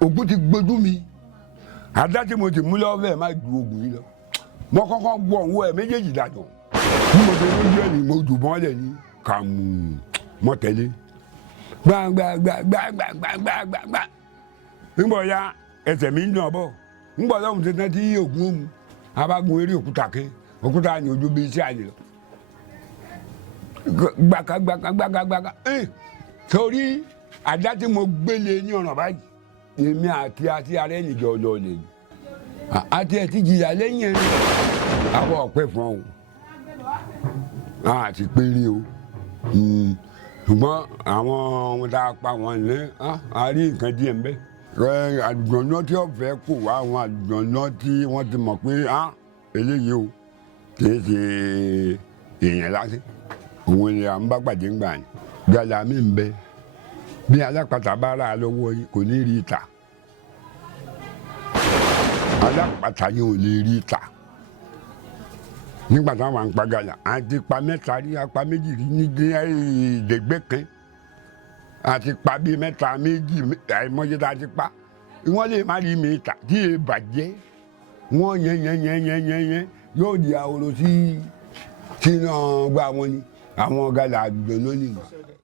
Ògún ti gbójú mi àdá tí mo ti mú lọ́wọ́ bẹ́ẹ̀ má ju oògùn yìí lọ mo kọ́kọ́ gbọ́ òun ẹ̀ méjèèjì dàjọ́ bí mo ṣe lójú ẹ̀ ní mo jù bọ́n lẹ̀ ní kàmú mọ́tẹ́lé gbàgbàgbàgbàgbàgbàgbà nígbà ya ẹsẹ̀ mi ń dùn ọ̀bọ̀ nígbà lọ́hùn ṣe tán tí Ògún òmu abágun eré òkúta ké òkúta ní ojú bíi iṣẹ́ àyè lọ gbàgbàgbàgbàgbàgbà torí àdá tí mo gbélé ní ọ̀nà báyìí èmi àti ará ẹnìjọ lọ lè àti ẹ̀ ti jìyà lẹ́yìn ẹni àwọn ọ̀pẹ fún ọ àti péré o ṣùgbọ́n àwọn ohun tá a pa wọn ní a rí nǹkan díẹ̀ ń bẹ. àlùjọ̀nà tí ọ̀fẹ́ kò wá àwọn àlùjọ̀nà tí wọ́n ti mọ̀ pé eléyìí o kì í ṣe èèyàn lásán òun ni à ń bá pàdé ń gbà ní. gàlà mi ń bẹ bí alápàtà bá rà lọ́wọ́ yìí kò ní rí ìta alápàtà yìí ò lè rí ìta nígbà táwọn à ń pa gàlà àti pa mẹ́ta rí apá méjì rí ní ìdẹ́gbẹ́ kan àti pa bíi mẹ́ta méjì àìmọye tá a ti pa wọ́n lè má rí mi ìta tí èè bàjẹ́ wọ́n yẹn yóò di ahoro sí iná gba wọn ni àwọn gàlà àdùjọ lónìí.